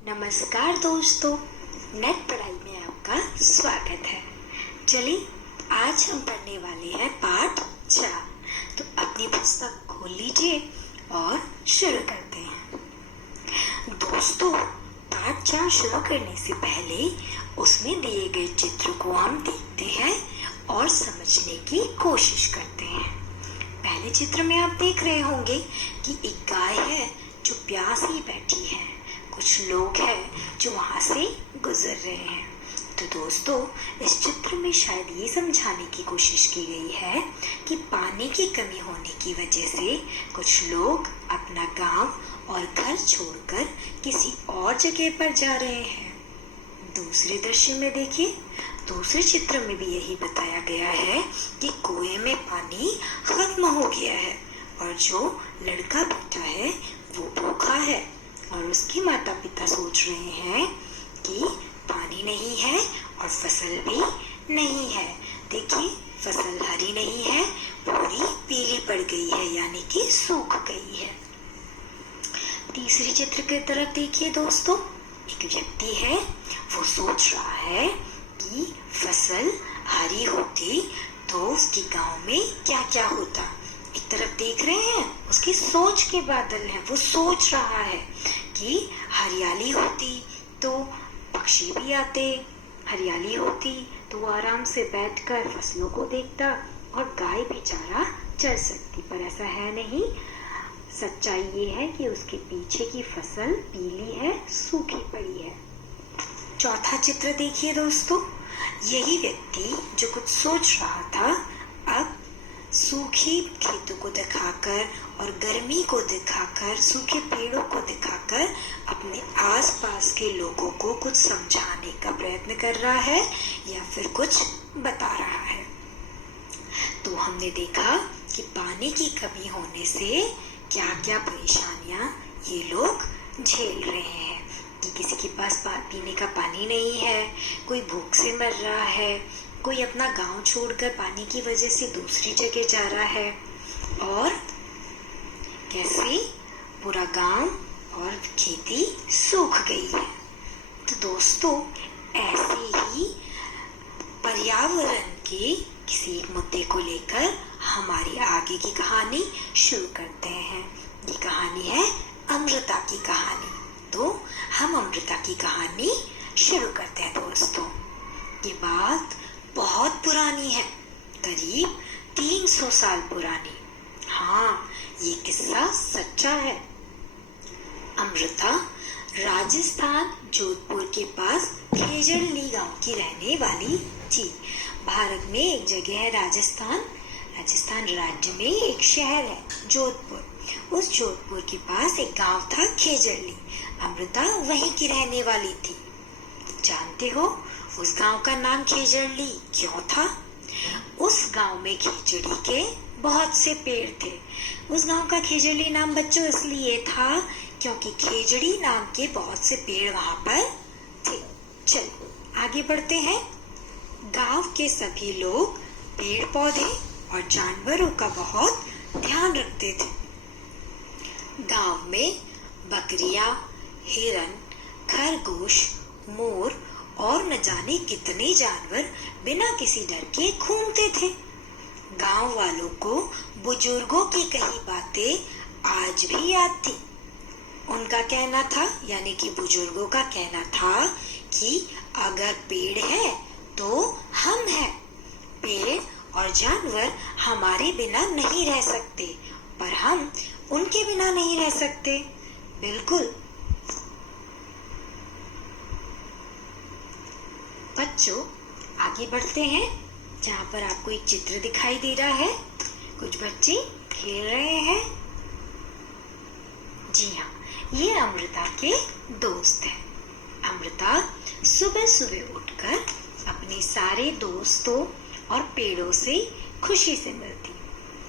नमस्कार दोस्तों, नेट पढ़ाई में आपका स्वागत है। चलिए आज हम पढ़ने वाले हैं पाठ 4। तो अपनी पुस्तक खोल लीजिए और शुरू करते हैं। दोस्तों, पाठ 4 शुरू करने से पहले उसमें दिए गए चित्र को हम देखते हैं और समझने की कोशिश करते हैं। पहले चित्र में आप देख रहे होंगे कि एक गाय है जो प्यासी बैठी है। कुछ लोग हैं जो वहां से गुजर रहे हैं। तो दोस्तों, इस चित्र में शायद ये समझाने की कोशिश की गई है कि पानी की कमी होने की वजह से कुछ लोग अपना गांव और घर छोड़कर किसी और जगह पर जा रहे हैं। दूसरे दृश्य में देखिए, दूसरे चित्र में भी यही बताया गया है कि कुएं में पानी खत्म हो गया है और जो लड़का बैठा है वो भूखा है और उसके माता पिता सोच रहे हैं कि पानी नहीं है और फसल भी नहीं है। देखिए, फसल हरी नहीं है, पूरी पीली पड़ गई है, यानी कि सूख गई है। तीसरे चित्र की तरफ देखिए दोस्तों, एक व्यक्ति है, वो सोच रहा है कि फसल हरी होती तो उसके गांव में क्या क्या होता। एक तरफ देख रहे हैं, उसकी सोच के बादल हैं। वो सोच रहा है कि हरियाली होती तो पक्षी भी आते, हरियाली होती तो वो आराम से बैठकर फसलों को देखता और गाय भी चारा चर सकती। पर ऐसा है नहीं। सच्चाई ये है कि उसके पीछे की फसल पीली है, सूखी पड़ी है। चौथा चित्र देखिए दोस्तों, यही व्यक्ति जो कुछ सोच रहा था, अब सूखी खेतों को दिखाकर और गर्मी को दिखाकर, सूखे पेड़ों को दिखाकर अपने आसपास के लोगों को कुछ समझाने का प्रयत्न कर रहा है या फिर कुछ बता रहा है। तो हमने देखा कि पानी की कमी होने से क्या क्या परेशानियां ये लोग झेल रहे हैं कि किसी के पास पीने का पानी नहीं है, कोई भूख से मर रहा है, कोई अपना गांव छोड़कर पानी की वजह से दूसरी जगह जा रहा है और कैसे पूरा गांव और खेती सूख गई है। तो दोस्तों, ऐसे ही पर्यावरण के किसी एक मुद्दे को लेकर हमारी आगे की कहानी शुरू करते हैं। ये कहानी है अमृता की कहानी। तो हम अमृता की कहानी शुरू करते हैं दोस्तों। ये बात बहुत पुरानी है, करीब 300 साल पुरानी। हाँ, ये किस्सा सच्चा है। अमृता राजस्थान जोधपुर के पास खेजड़ली गांव की रहने वाली थी। भारत में एक जगह है राजस्थान राज्य में एक शहर है जोधपुर। उस जोधपुर के पास एक गांव था खेजड़ली। अमृता वहीं की रहने वाली थी। जानते हो उस गांव का नाम खेजड़ली क्यों था? उस गांव में खेजड़ी के बहुत से पेड़ थे। उस गांव का खेजड़ली नाम बच्चों इसलिए था क्योंकि खेजड़ी नाम के बहुत से पेड़ वहां पर थे। चलो आगे बढ़ते हैं। गांव के सभी लोग पेड़ पौधे और जानवरों का बहुत ध्यान रखते थे। गांव में बकरियां, हिरन, खरगोश, मोर और न जाने कितने जानवर बिना किसी डर के घूमते थे। गांव वालों को बुजुर्गों की कही बातें आज भी याद थी। उनका कहना था, यानी कि बुजुर्गों का कहना था कि अगर पेड़ है तो हम हैं। पेड़ और जानवर हमारे बिना नहीं रह सकते, पर हम उनके बिना नहीं रह सकते। बिल्कुल। बच्चों, आगे बढ़ते हैं, जहाँ पर आपको एक चित्र दिखाई दे रहा है। कुछ बच्चे खेल रहे हैं। जी हाँ, ये अमृता के दोस्त हैं। अमृता सुबह सुबह उठकर अपने सारे दोस्तों और पेड़ों से खुशी से मिलती।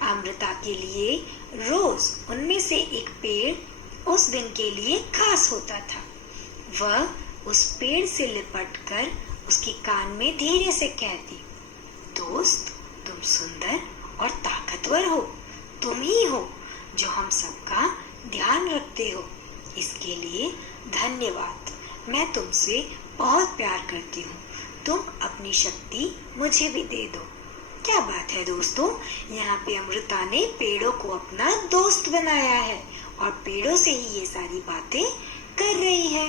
अमृता के लिए रोज उनमें से एक पेड़ उस दिन के लिए खास होता था। वह उस पेड़ से लिपटकर उसके कान में धीरे से कहती, दोस्त, तुम सुंदर और ताकतवर हो। तुम ही हो जो हम सबका ध्यान रखते हो। इसके लिए धन्यवाद। मैं तुमसे बहुत प्यार करती हूँ, तुम अपनी शक्ति मुझे भी दे दो। क्या बात है दोस्तों, यहाँ पे अमृता ने पेड़ों को अपना दोस्त बनाया है और पेड़ों से ही ये सारी बातें कर रही है।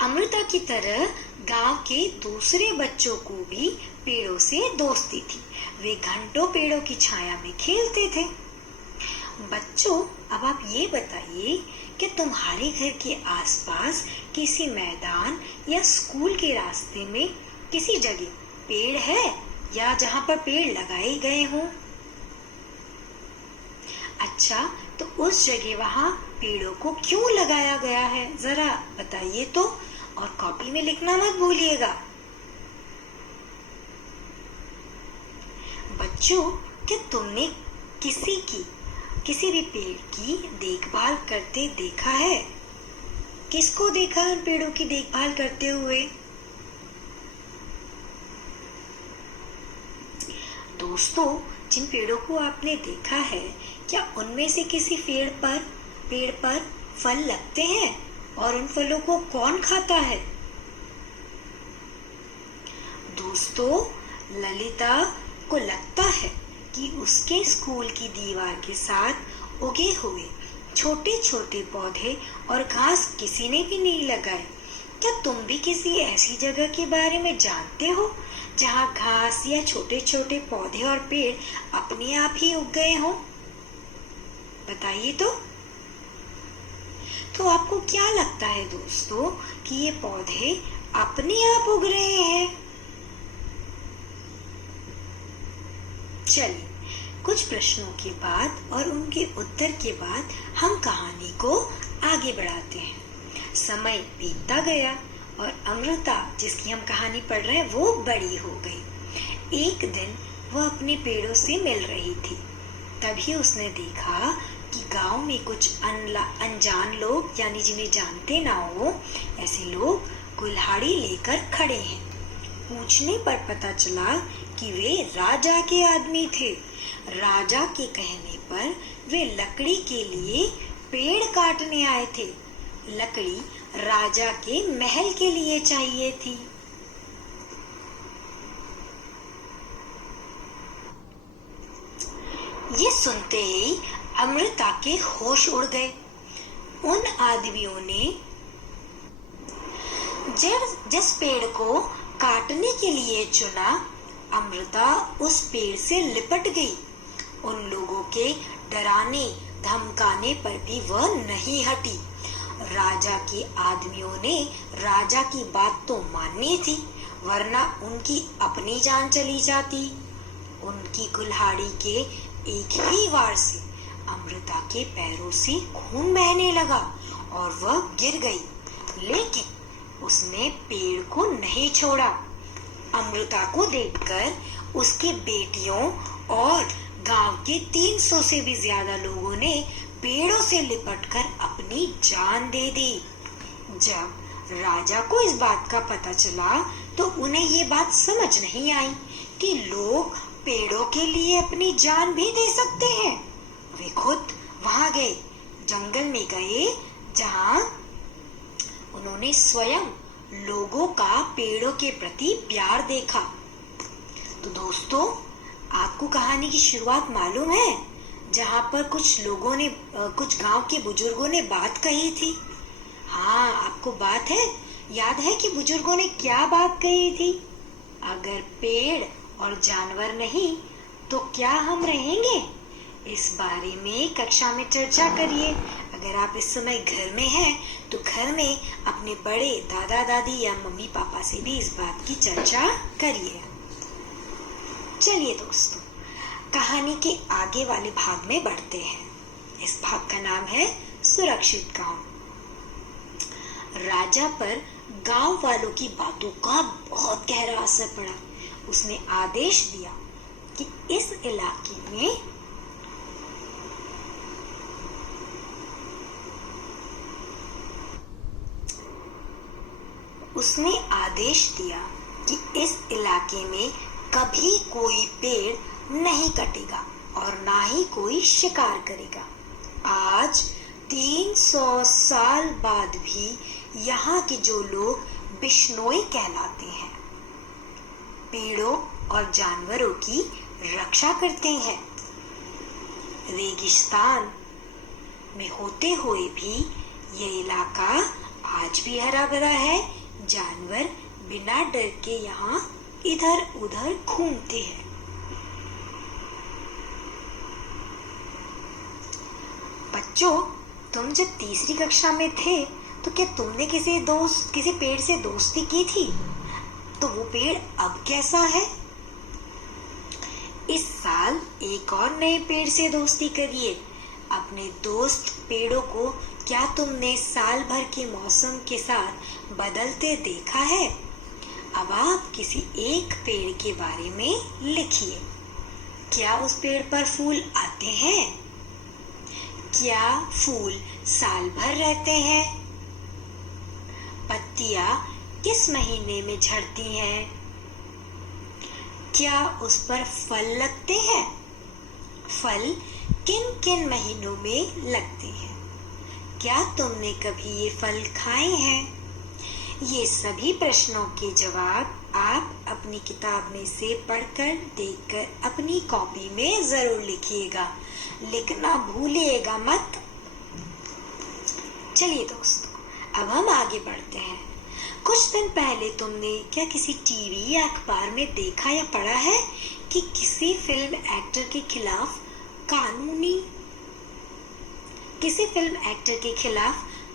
अमृता की तरह गांव के दूसरे बच्चों को भी पेड़ों से दोस्ती थी। वे घंटों पेड़ों की छाया में खेलते थे। बच्चों, अब आप ये बताइए कि तुम्हारे घर के आसपास किसी मैदान या स्कूल के रास्ते में किसी जगह पेड़ है या जहाँ पर पेड़ लगाए गए हों? अच्छा, तो उस जगह वहाँ पेड़ों को क्यों लगाया गया है, जरा बताइए तो, और कॉपी में लिखना मत भूलिएगा। बच्चों, क्या तुमने किसी भी पेड़ की देखभाल करते देखा है? किसको देखा उन पेड़ों की देखभाल करते हुए? दोस्तों, जिन पेड़ों को आपने देखा है, क्या उनमें से किसी पेड़ पर फल लगते हैं और उन फलों को कौन खाता है? दोस्तों, ललिता को लगता है कि उसके स्कूल की दीवार के साथ उगे हुए छोटे छोटे पौधे और घास किसी ने भी नहीं लगाए। क्या तुम भी किसी ऐसी जगह के बारे में जानते हो जहाँ घास या छोटे छोटे पौधे और पेड़ अपने आप ही उग गए हों? बताइए तो आपको क्या लगता है दोस्तों कि ये पौधे अपने आप उग रहे हैं? चलिए, कुछ प्रश्नों के बाद और उनके उत्तर के बाद हम कहानी को आगे बढ़ाते हैं। समय बीतता गया और अमृता, जिसकी हम कहानी पढ़ रहे हैं, वो बड़ी हो गई। एक दिन वह अपने पेड़ों से मिल रही थी। तभी उसने देखा कि गांव में कुछ अनजान लोग, यानी जिन्हें जानते ना हो, ऐसे लोग कुल्हाड़ी लेकर खड़े हैं। पूछने पर पता चला कि वे राजा के आदमी थे। राजा के कहने पर वे लकड़ी के लिए पेड़ काटने आए थे। लकड़ी राजा के महल के लिए चाहिए थी। ये सुनते ही अमृता के होश उड़ गए। उन आदमियों ने जिस पेड़ को काटने के लिए चुना, अमृता उस पेड़ से लिपट गई। उन लोगों के डराने धमकाने पर भी वह नहीं हटी। राजा के आदमियों ने राजा की बात तो माननी थी, वरना उनकी अपनी जान चली जाती। उनकी कुल्हाड़ी के एक ही वार से अमृता के पैरों से खून बहने लगा और वह गिर गई, लेकिन उसने पेड़ को नहीं छोड़ा। अमृता को देखकर उसकी बेटियों और गांव के 300 से भी ज्यादा लोगों ने पेड़ों से लिपटकर अपनी जान दे दी। जब राजा को इस बात का पता चला तो उन्हें ये बात समझ नहीं आई कि लोग पेड़ों के लिए अपनी जान भी दे सकते हैं। वे खुद वहां गए, जंगल में गए, जहां उन्होंने स्वयं लोगों का पेड़ों के प्रति प्यार देखा। तो दोस्तों, आपको कहानी की शुरुआत मालूम है, जहां पर कुछ गांव के बुजुर्गों ने बात कही थी। हाँ, आपको बात है, याद है कि बुजुर्गों ने क्या बात कही थी? अगर पेड़ और जानवर नहीं तो क्या हम रहेंगे? इस बारे में कक्षा में चर्चा करिए। अगर आप इस समय घर में हैं तो घर में अपने बड़े दादा दादी या मम्मी पापा से भी इस बात की चर्चा करिए। चलिए दोस्तों, कहानी के आगे वाले भाग में बढ़ते हैं। इस भाग का नाम है सुरक्षित गांव। राजा पर गांव वालों की बातों का बहुत गहरा असर पड़ा। उसने आदेश दिया कि इस इलाके में कभी कोई पेड़ नहीं कटेगा और ना ही कोई शिकार करेगा। आज 300 साल बाद भी यहाँ के जो लोग बिश्नोई कहलाते हैं, पेड़ों और जानवरों की रक्षा करते हैं। रेगिस्तान में होते हुए भी ये इलाका आज भी हरा भरा है। जानवर बिना डर के यहाँ इधर उधर घूमते हैं। बच्चों, तुम जब तीसरी कक्षा में थे तो क्या तुमने किसी पेड़ से दोस्ती की थी? तो वो पेड़ अब कैसा है? इस साल एक और नए पेड़ से दोस्ती करिए। अपने दोस्त पेड़ों को क्या तुमने साल भर के मौसम के साथ बदलते देखा है? अब आप किसी एक पेड़ के बारे में लिखिए। क्या उस पेड़ पर फूल आते हैं? क्या फूल साल भर रहते हैं? पत्तियां किस महीने में झड़ती हैं? क्या उस पर फल लगते हैं? फल किन किन महीनों में लगते हैं? क्या तुमने कभी ये फल खाए हैं? ये सभी प्रश्नों के जवाब आप अपनी किताब में से पढ़कर देखकर अपनी कॉपी में जरूर लिखिएगा। लिखना भूलिएगा मत। चलिए दोस्तों, अब हम आगे बढ़ते हैं। कुछ दिन पहले तुमने क्या किसी टीवी या अखबार में देखा या पढ़ा है कि किसी फिल्म एक्टर के खिलाफ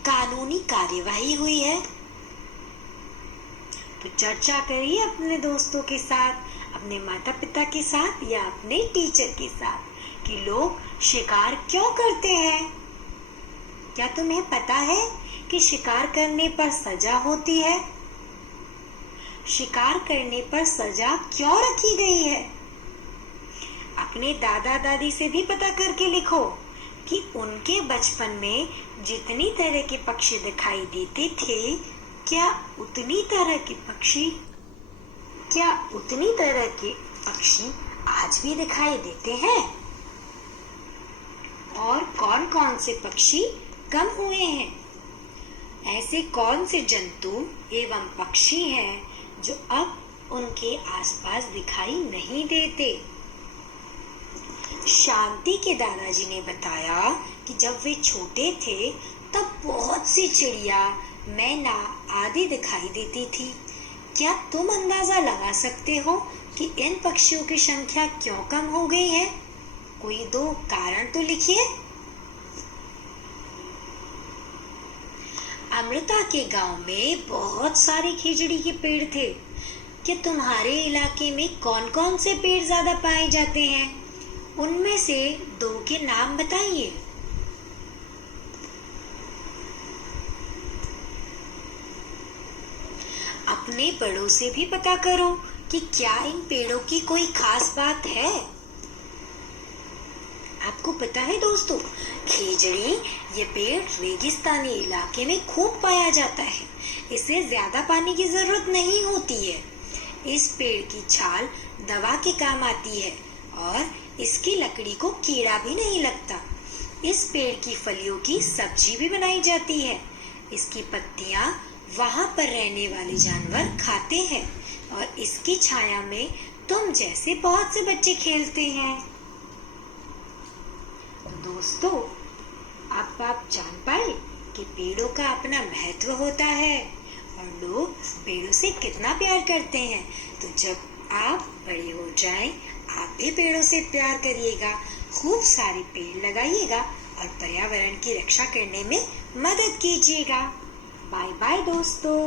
कानूनी कार्यवाही हुई है? तो चर्चा करिए अपने दोस्तों के साथ, अपने माता पिता के साथ या अपने टीचर के साथ कि लोग शिकार क्यों करते हैं। क्या तुम्हें पता है कि शिकार करने पर सजा होती है? शिकार करने पर सजा क्यों रखी गई है? अपने दादा दादी से भी पता करके लिखो कि उनके बचपन में जितनी तरह के पक्षी दिखाई देते थे, क्या उतनी तरह के पक्षी आज भी दिखाई देते हैं? और कौन कौन से पक्षी कम हुए हैं? ऐसे कौन से जंतु एवं पक्षी हैं जो अब उनके आसपास दिखाई नहीं देते? शांति के दादाजी ने बताया कि जब वे छोटे थे तब बहुत सी चिड़िया, मैना आदि दिखाई देती थी। क्या तुम अंदाजा लगा सकते हो कि इन पक्षियों की संख्या क्यों कम हो गई है? कोई दो कारण तो लिखिए। अमृता के गांव में बहुत सारे खिजड़ी के पेड़ थे। क्या तुम्हारे इलाके में कौन कौन से पेड़ ज्यादा पाए जाते हैं? उनमें से दो के नाम बताइए। अपने बड़ों से भी पता करो कि क्या इन पेड़ों की कोई खास बात है। आपको पता है दोस्तों, खिजड़ी ये पेड़ रेगिस्तानी इलाके में खूब पाया जाता है। इसे ज्यादा पानी की जरूरत नहीं होती है। इस पेड़ की छाल दवा के काम आती है और इसकी लकड़ी को कीड़ा भी नहीं लगता। इस पेड़ की फलियों की सब्जी भी बनाई जाती है। इसकी पत्तियां वहां पर रहने वाले जानवर खाते हैं और इसकी छाया में तुम जैसे बहुत से बच्चे खेलते हैं। तो दोस्तों, अब आप जान पाए कि पेड़ों का अपना महत्व होता है और लोग पेड़ों से कितना प्यार करते हैं। तो जब आप बड़े हो जाएं, आप भी पेड़ों से प्यार करिएगा, खूब सारे पेड़ लगाइएगा और पर्यावरण की रक्षा करने में मदद कीजिएगा। बाय बाय दोस्तों।